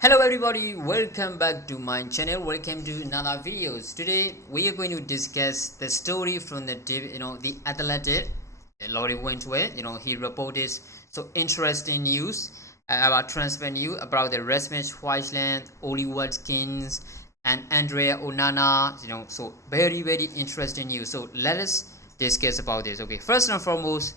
Hello everybody, welcome back to my channel. Welcome to another videos. Today we are going to discuss the story from the Atalanta. Laurie Wentworth, he reported so interesting news about transfer news about the Rasmus Hojlund, Oli Watkins, and Andrea Onana. So very interesting news. So let us discuss about this. Okay, first and foremost,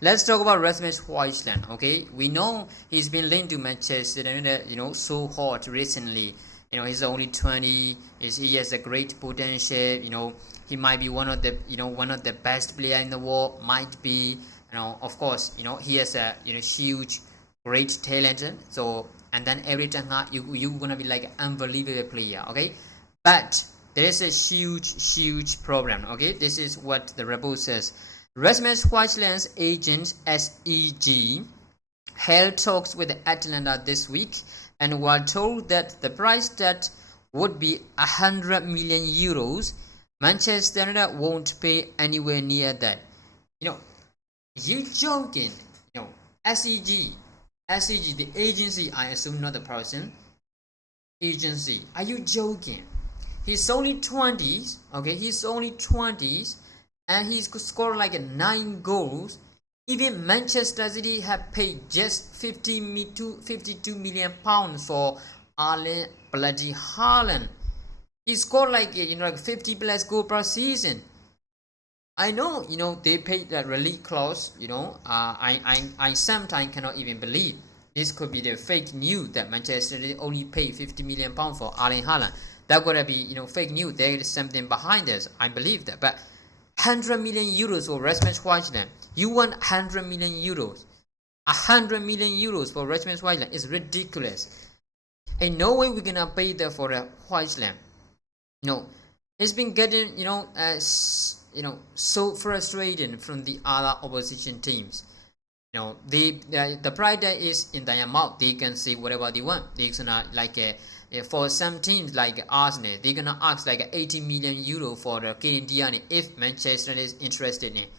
let's talk about Rasmus Hojlund. Okay, we know he's been linked to Manchester United, so hot recently. He's only 20. He has a great potential. He might be one of the best player in the world. Might be, of course, he has a huge, great talent. So and then every time you're gonna be like an unbelievable player. Okay, but there is a huge problem. Okay, this is what the report says. Rasmus Hojlund's agent SEG held talks with Atalanta this week and were told that the price that would be 100 million euros, Manchester United won't pay anywhere near that. You joking? SEG, the agency, I assume not the person. Agency, are you joking? He's only 20s, okay? He's only 20s, and he's scored like 9 goals. Even Manchester City have paid just 52 million pounds for Arlen bloody Haaland. He scored like 50 plus goals per season. I know, they paid that release clause. I sometimes cannot even believe this could be the fake news that Manchester City only paid 50 million pounds for Arlen Haaland. That gotta be fake news. There is something behind this. I believe that, but 100 million euros for Rasmus Hojlund. You want 100 million euros? 100 million euros for Rasmus Hojlund is ridiculous. Ain't no way we're gonna pay that for a Hojlund. No, it's been getting so frustrating from the other opposition teams. The price that is in their mouth. They can say whatever they want. They're gonna for some teams like Arsenal, they're gonna ask like 80 million euro for Kylian if Manchester is interested in it.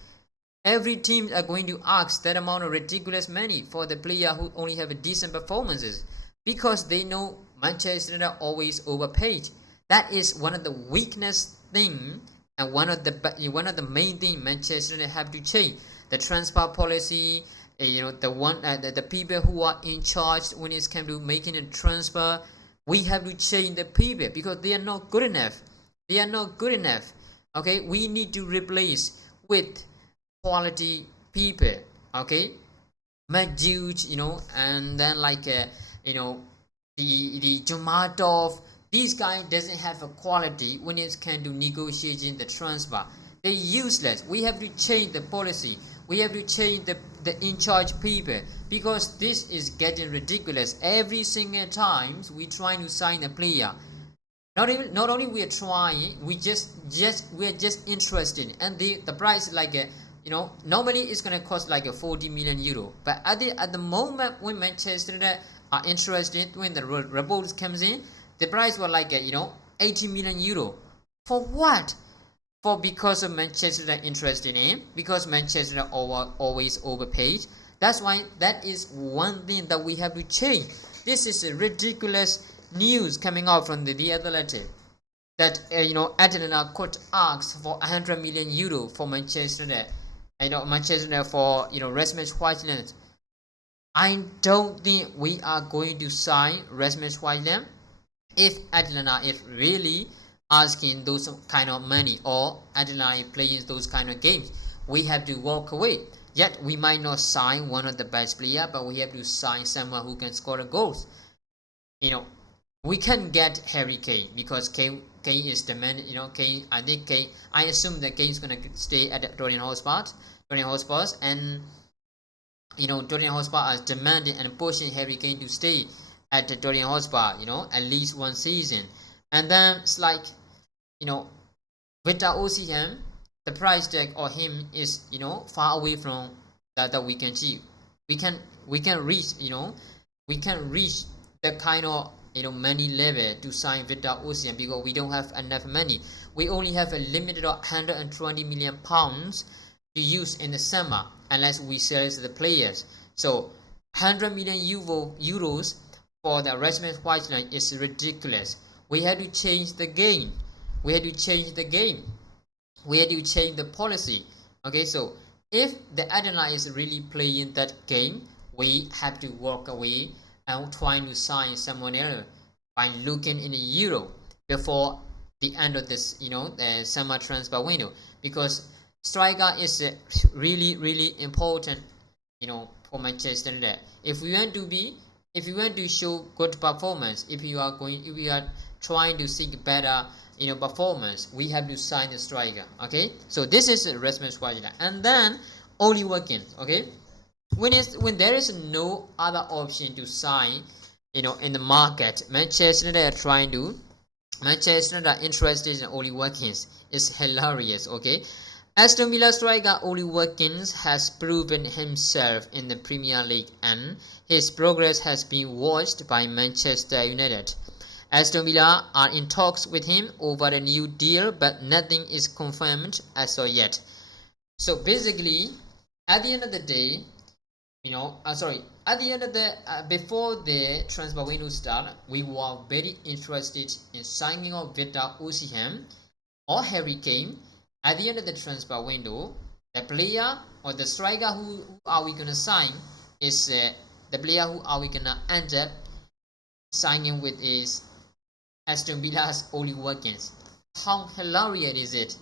Every team are going to ask that amount of ridiculous money for the player who only have a decent performances because they know Manchester are always overpaid. That is one of the weakness thing and one of the main thing Manchester have to change. The transfer policy, the people who are in charge when it comes to making a transfer. We have to change the people because they are not good enough. They are not good enough. Okay, we need to replace with quality people. Okay, Magdude, and then the Jumatov. This guy doesn't have a quality when it comes to negotiating the transfer. They're useless. We have to change the policy. We have to change the in charge people because this is getting ridiculous. Every single time we trying to sign a player, not only we are trying, we are just interested, and the price is normally it's gonna cost like a 40 million euro, but at the moment when Manchester are interested, when the reports comes in, the price was 80 million euro. For what? Because of Manchester interested in, because Manchester always overpaid. That's why that is one thing that we have to change. This is a ridiculous news coming out from the Atalanta that Atalanta could ask for 100 million euro for Manchester. Manchester for Rasmus Hojlund. I don't think we are going to sign Rasmus Hojlund if Atalanta is really asking those kind of money or Atalanta playing those kind of games. We have to walk away. Yet we might not sign one of the best player, but we have to sign someone who can score the goals. We can get Harry Kane because Kane is the man. Kane. I think Kane. I assume that Kane is gonna stay at Tottenham Hotspur, and Tottenham Hotspur are demanding and pushing Harry Kane to stay at the Tottenham Hotspur. At least one season. And then it's Victor Osimhen, the price tag of him is far away from that we can achieve. We can reach the kind of money level to sign Victor Osimhen because we don't have enough money. We only have a limited of 120 million pounds to use in the summer unless we sell the players. So 100 million euros for the Rasmus Hojlund is ridiculous. We had to change the game. We had to change the game. We had to change the policy. Okay, so if the Atalanta is really playing that game, we have to walk away and trying to sign someone else by looking in the Euro before the end of this, the summer transfer window, because striker is really important, for Manchester United. If we want to show good performance, if we are trying to seek better, performance, we have to sign a striker. Okay, so this is Rasmus Hojlund, and then Oli Watkins. Okay, when there is no other option to sign, in the market, Manchester United are interested in Oli Watkins. It's hilarious. Okay, Aston Villa striker Oli Watkins has proven himself in the Premier League, and his progress has been watched by Manchester United. Aston Villa are in talks with him over a new deal, but nothing is confirmed as of yet. So basically, at the end of the day, before the transfer window start, we were very interested in signing of Victor Osimhen or Harry Kane. At the end of the transfer window, the player or the striker who are we gonna sign is the player who are we gonna end up signing with is Aston Villa's Oli Watkins. How hilarious is it?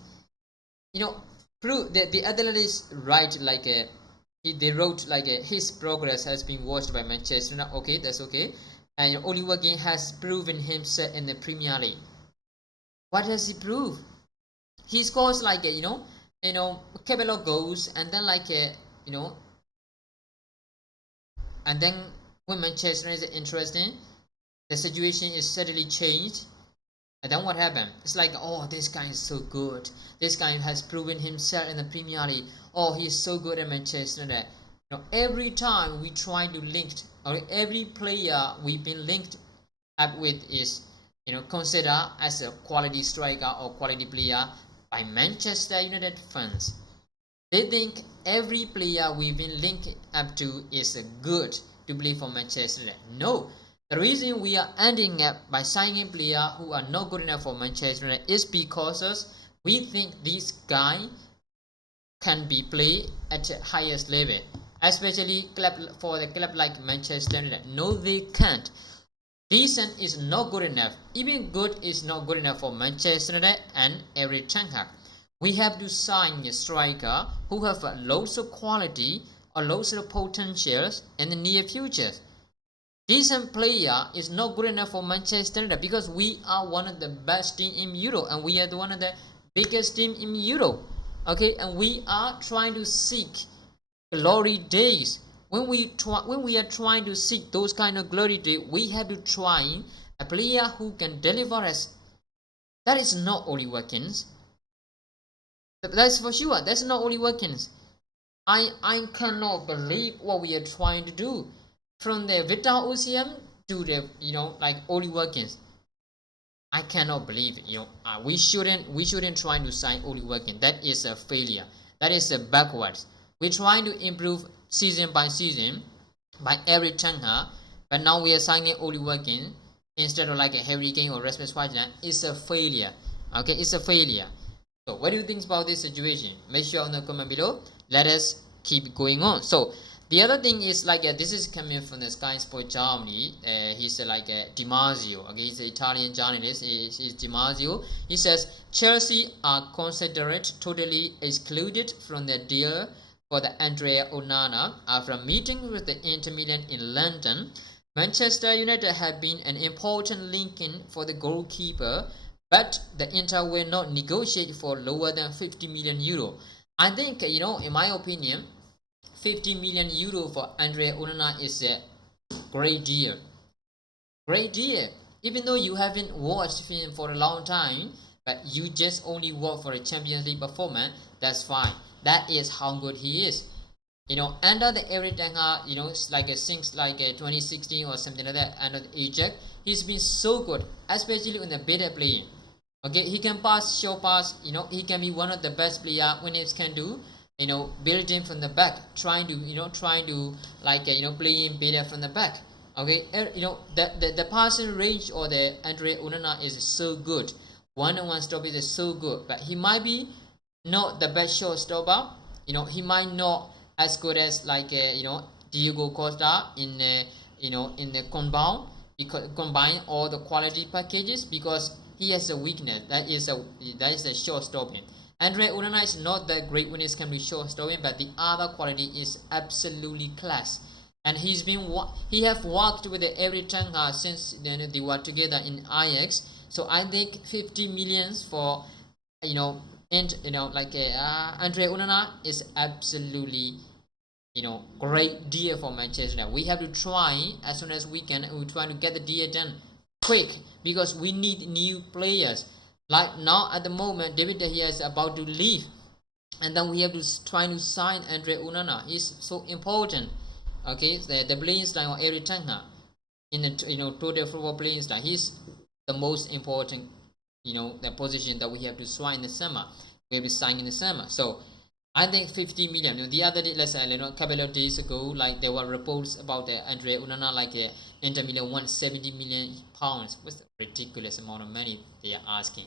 Prove that the Athletes write they wrote his progress has been watched by Manchester United. Okay, that's okay. And Oli Watkins has proven himself in the Premier League. What does he prove? He scores couple of goals, and then and then when Manchester is interesting, the situation is suddenly changed. And then what happened? It's like, oh, this guy is so good. This guy has proven himself in the Premier League. Oh, he is so good at Manchester United. Every time we try to link, or every player we've been linked up with is, considered as a quality striker or quality player by Manchester United fans. They think every player we've been linked up to is good to play for Manchester United. No. The reason we are ending up by signing players who are not good enough for Manchester United is because we think this guy can be played at the highest level, especially for the club like Manchester United. No, they can't. Decent is not good enough. Even good is not good enough for Manchester United and Erik ten Hag. We have to sign a striker who have loads of quality or loads of potentials in the near future. Decent player is not good enough for Manchester United because we are one of the best team in Europe, and we are one of the biggest team in Europe. Okay, and we are trying to seek glory days. When we are trying to seek those kind of glory days, we have to try a player who can deliver us. That is not Oli Watkins. That's for sure. That's not Oli Watkins. I cannot believe what we are trying to do. From the Victor Osimhen to the Oli Watkins, I cannot believe it. We shouldn't try to sign Oli Watkins. That is a failure. That is a backwards. We're trying to improve season by season by Erik ten Hag, but now we are signing Oli Watkins instead of a Harry Kane or Rasmus Hojlund. It's a failure. Okay, it's a failure. So what do you think about this situation? Make sure in the comment below. Let us keep going on. So the other thing is this is coming from the Sky Sport Germany. He's Di Marzio. Okay, he's an Italian journalist. He's Di Marzio. He says Chelsea are considered totally excluded from the deal for the Andrea Onana after a meeting with the Inter Milan in London. Manchester United have been an important link in for the goalkeeper, but the Inter will not negotiate for lower than 50 million euro. I think in my opinion, 50 million euro for Andrea Onana is a great deal. Great deal. Even though you haven't watched him for a long time, but you just only work for a Champions League performance, that's fine. That is how good he is. Under the Erik ten Hag, since 2016 or something like that, under the Ajax, he's been so good, especially when the better playing. Okay, he can pass, show pass. He can be one of the best player when he can do. Building from the back, trying to play him better from the back. Okay, the passing range or the Andre Onana is so good. One-on-one stoppage is so good, but he might be not the best showstopper. He might not as good as like Diego Costa in in the compound, because combine all the quality packages, because he has a weakness that is a short stopping. Andre Onana is not that great when it comes to short stopping, but the other quality is absolutely class. And he have worked with Eric Ten Hag since they were together in Ajax. So I think 50 millions for Andre Onana is absolutely great deal for Manchester. We have to try as soon as we can, and we try to get the deal done quick, because we need new players. Like now at the moment, David De Gea is about to leave, and then we have to try to sign Andre Onana. He's so important. Okay, the playing style of Eric Ten Hag in the total football playing style, he's the most important the position that we have to sign in the summer. We have to sign in the summer. So I think 50 million. The other day, let's say, a couple of days ago, like there were reports about Andre Onana, like Inter Milan won 70 million pounds. What's the ridiculous amount of money they are asking?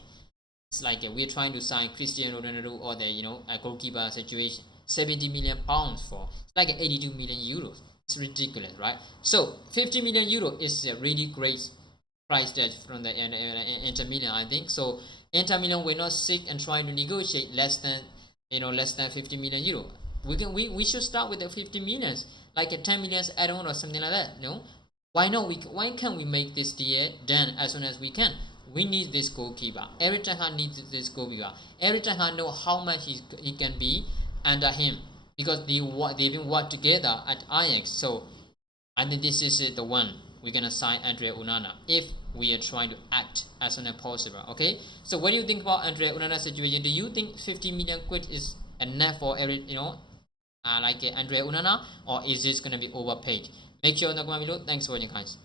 It's like we're trying to sign Cristiano Ronaldo or the a goalkeeper situation. 70 million pounds for it's like 82 million euros. It's ridiculous, right? So 50 million euro is a really great price tag from the Inter Milan, I think. So Inter Milan will not seek and try to negotiate less than 50 million euro. We should start with the 50 millions, like a 10 millions add-on or something like that. No, why not? Why can't we make this deal done as soon as we can? We need this goalkeeper. Every time needs this goalkeeper. Every time know how much he can be under him, because they've been worked together at Ajax. So I think this is the one we're gonna sign Andre Onana if we are trying to act as soon as possible. Okay, so what do you think about Andre Onana situation? Do you think 50 million quid is enough for every like Andre Onana, or is this gonna be overpaid? Make sure in the comment below. Thanks for watching, guys.